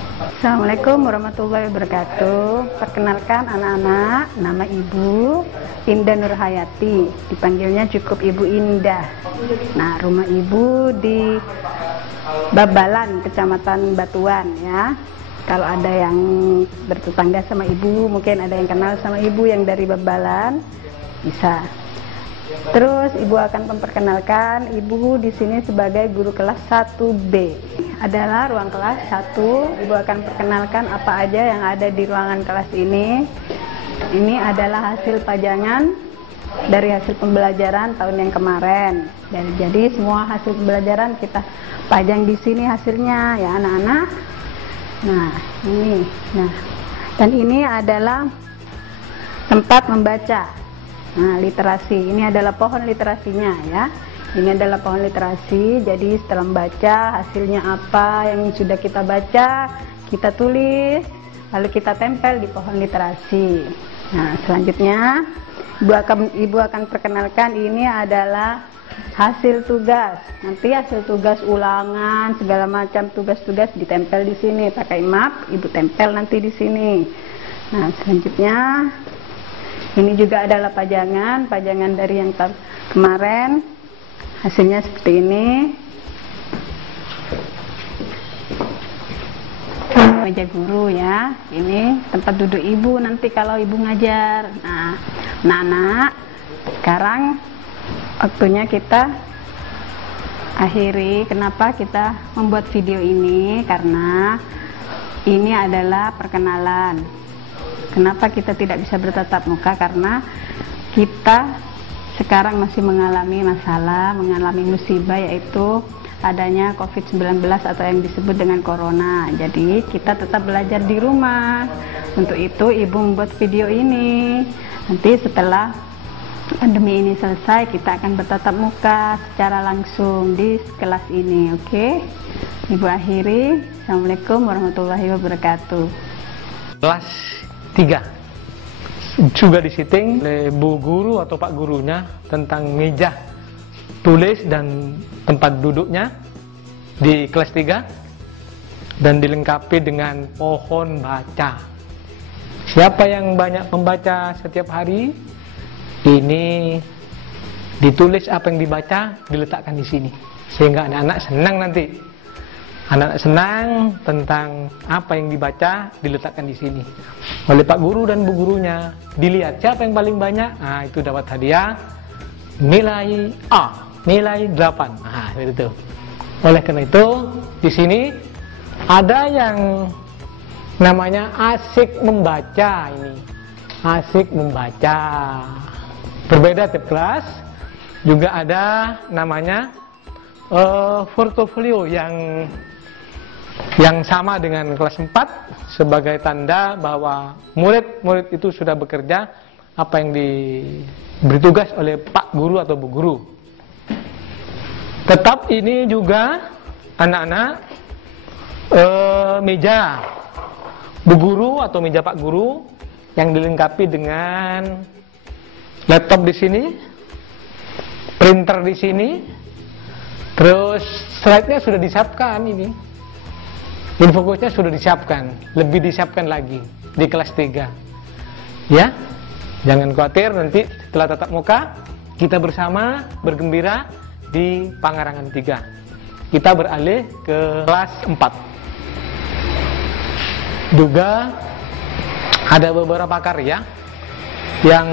Assalamualaikum warahmatullahi wabarakatuh. Perkenalkan anak-anak, nama Ibu Indah Nurhayati, dipanggilnya cukup Ibu Indah. Nah, rumah Ibu di Babalan, Kecamatan Batuan ya. Kalau ada yang bertetangga sama Ibu, mungkin ada yang kenal sama Ibu yang dari Babalan, bisa. Terus Ibu akan memperkenalkan Ibu di sini sebagai guru kelas 1B. Adalah ruang kelas 1. Ibu akan perkenalkan apa aja yang ada di ruangan kelas ini. Ini adalah hasil pajangan dari hasil pembelajaran tahun yang kemarin. Jadi semua hasil pembelajaran kita pajang di sini hasilnya ya anak-anak. Nah, ini. Nah, dan ini adalah tempat membaca. Nah, literasi, ini adalah pohon literasinya ya. Ini adalah pohon literasi, jadi setelah membaca hasilnya apa yang sudah kita baca, kita tulis, lalu kita tempel di pohon literasi. Nah, selanjutnya Ibu akan perkenalkan ini adalah hasil tugas. Nanti hasil tugas ulangan, segala macam tugas-tugas ditempel di sini, pakai map, Ibu tempel nanti di sini. Nah, selanjutnya ini juga adalah pajangan dari yang kemarin. Hasilnya seperti ini. Meja guru ya. Ini tempat duduk Ibu nanti kalau Ibu ngajar. Nah, anak-anak, sekarang waktunya kita akhiri. Kenapa kita membuat video ini? Karena ini adalah perkenalan. Kenapa kita tidak bisa bertatap muka? Karena kita sekarang masih mengalami masalah, mengalami musibah, yaitu adanya COVID-19 atau yang disebut dengan corona. Jadi kita tetap belajar di rumah. Untuk itu Ibu membuat video ini. Nanti setelah pandemi ini selesai, kita akan bertatap muka secara langsung di kelas ini. Oke? Ibu akhiri. Assalamualaikum warahmatullahi wabarakatuh. Kelas 3 juga disetting oleh Bu Guru atau Pak Gurunya tentang meja tulis dan tempat duduknya di kelas 3 dan dilengkapi dengan pohon baca. Siapa yang banyak membaca setiap hari, ini ditulis apa yang dibaca, diletakkan di sini sehingga anak-anak senang nanti. Anak-anak senang tentang apa yang dibaca, diletakkan di sini oleh Pak Guru dan Bu Gurunya. Dilihat siapa yang paling banyak, nah itu dapat hadiah nilai A, nilai 8. Nah, itu. Oleh karena itu, di sini ada yang namanya asik membaca ini. Asik membaca. Berbeda tiap kelas. Juga ada namanya portofolio yang sama dengan kelas 4 sebagai tanda bahwa murid-murid itu sudah bekerja apa yang diberi tugas oleh Pak Guru atau Bu Guru. Tetap ini juga anak-anak meja Bu Guru atau meja Pak Guru yang dilengkapi dengan laptop di sini, printer di sini, terus slide-nya sudah disiapkan ini. Infografisnya sudah disiapkan, lebih disiapkan lagi di kelas 3. Ya, jangan khawatir nanti setelah tatap muka kita bersama bergembira di Pangarangan 3. Kita beralih ke kelas 4. Juga ada beberapa karya yang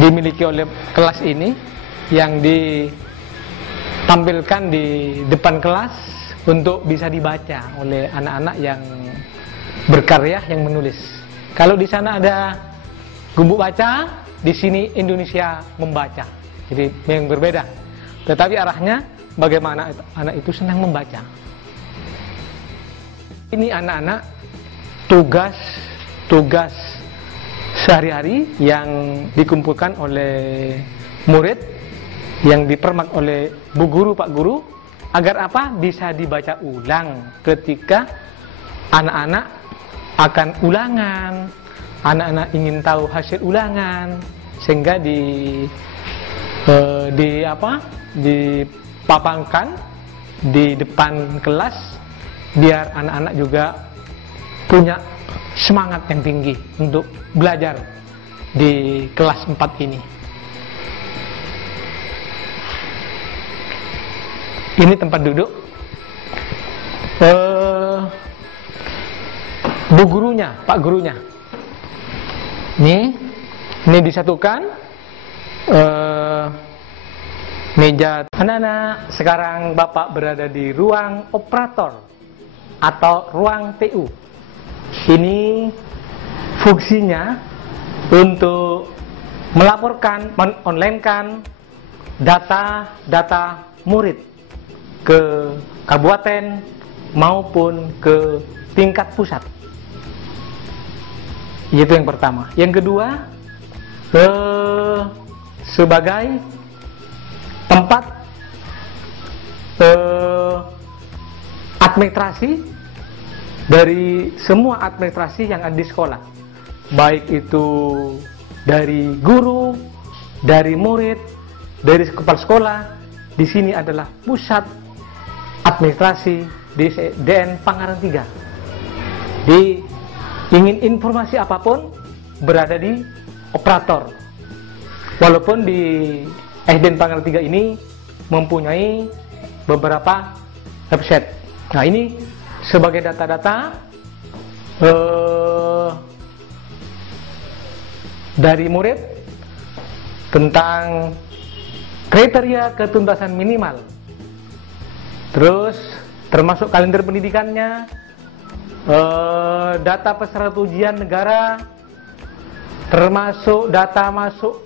dimiliki oleh kelas ini yang ditampilkan di depan kelas untuk bisa dibaca oleh anak-anak yang berkarya, yang menulis. Kalau di sana ada gubuk baca, di sini Indonesia membaca. Jadi yang berbeda. Tetapi arahnya bagaimana anak itu senang membaca. Ini anak-anak tugas sehari-hari yang dikumpulkan oleh murid, yang dipermak oleh Bu Guru, Pak Guru, agar apa? Bisa dibaca ulang ketika anak-anak akan ulangan, anak-anak ingin tahu hasil ulangan, sehingga dipapangkan di depan kelas biar anak-anak juga punya semangat yang tinggi untuk belajar di kelas 4 ini. Ini tempat duduk bu gurunya, pak gurunya. Ini disatukan meja. Anak-anak, sekarang Bapak berada di ruang operator atau ruang TU. Ini fungsinya untuk melaporkan, men-online-kan data-data murid ke kabupaten maupun ke tingkat pusat. Itu yang pertama. Yang kedua, sebagai tempat administrasi dari semua administrasi yang ada di sekolah, baik itu dari guru, dari murid, dari kepala sekolah. Di sini adalah pusat administrasi di DN Pangaran 3. Ingin informasi apapun berada di operator. Walaupun di SDN Pangaran 3 ini mempunyai beberapa website. Nah, ini sebagai data-data dari murid tentang kriteria ketuntasan minimal, terus termasuk kalender pendidikannya, data peserta ujian negara, termasuk data masuk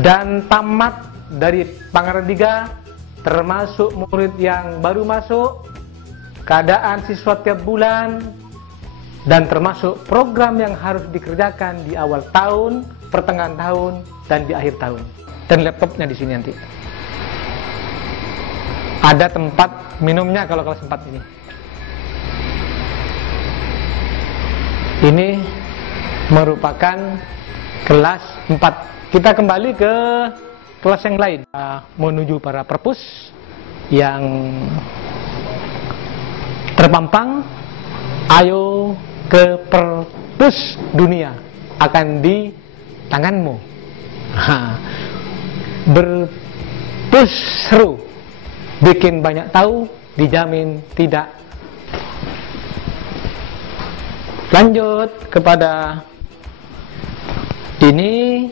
dan tamat dari Pangaran 3, termasuk murid yang baru masuk, keadaan siswa tiap bulan, dan termasuk program yang harus dikerjakan di awal tahun, pertengahan tahun, dan di akhir tahun. Dan laptopnya di sini nanti. Ada tempat minumnya kalau kelas 4 ini. Ini merupakan kelas 4. Kita kembali ke kelas yang lain, menuju para perpus yang terpampang. Ayo ke perpus dunia, akan di tanganmu. Berpus seru, bikin banyak tahu, dijamin tidak. Lanjut kepada ini,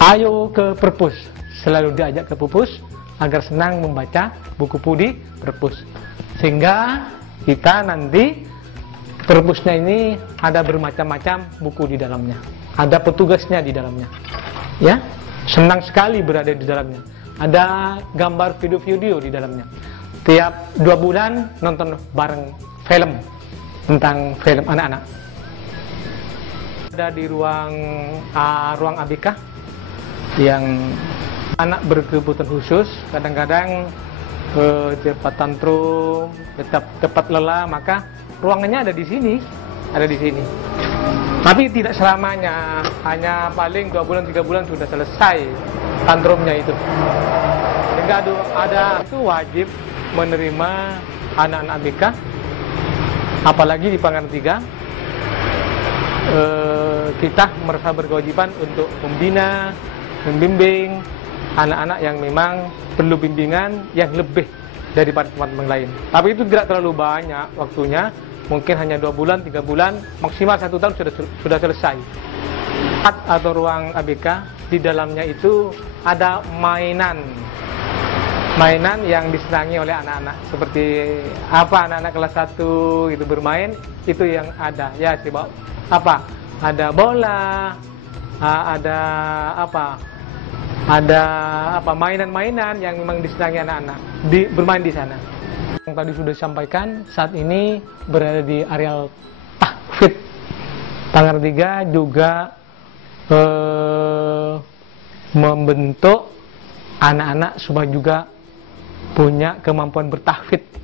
ayo ke perpus. Selalu diajak ke perpus agar senang membaca buku di perpus, sehingga kita nanti perpusnya ini ada bermacam-macam buku di dalamnya, ada petugasnya di dalamnya, ya. Senang sekali berada di dalamnya. Ada gambar video-video di dalamnya. Tiap 2 bulan nonton bareng film tentang film anak-anak. Ada di ruang ABK yang anak berkebutuhan khusus, kadang-kadang cepat tantrum, cepat lelah, maka ruangannya ada di sini, Tapi tidak selamanya, hanya paling 2 bulan 3 bulan sudah selesai tantrumnya itu. Sehingga ada itu wajib menerima anak-anak ABK, apalagi di Pangaran 3. Kita merasa berkewajiban untuk membina, membimbing anak-anak yang memang perlu bimbingan yang lebih daripada teman-teman lain. Tapi itu tidak terlalu banyak waktunya, mungkin hanya 2 bulan, 3 bulan, maksimal 1 tahun sudah selesai. Atau ruang ABK, di dalamnya itu ada mainan yang disenangi oleh anak-anak. Seperti apa anak-anak kelas 1 itu bermain, itu yang ada. Ya, coba apa? Ada bola, ada mainan-mainan yang memang disenangi anak-anak bermain di sana. Yang tadi sudah disampaikan, saat ini berada di areal tahfidz. Pangaran 3 juga membentuk anak-anak supaya juga punya kemampuan bertahfidz.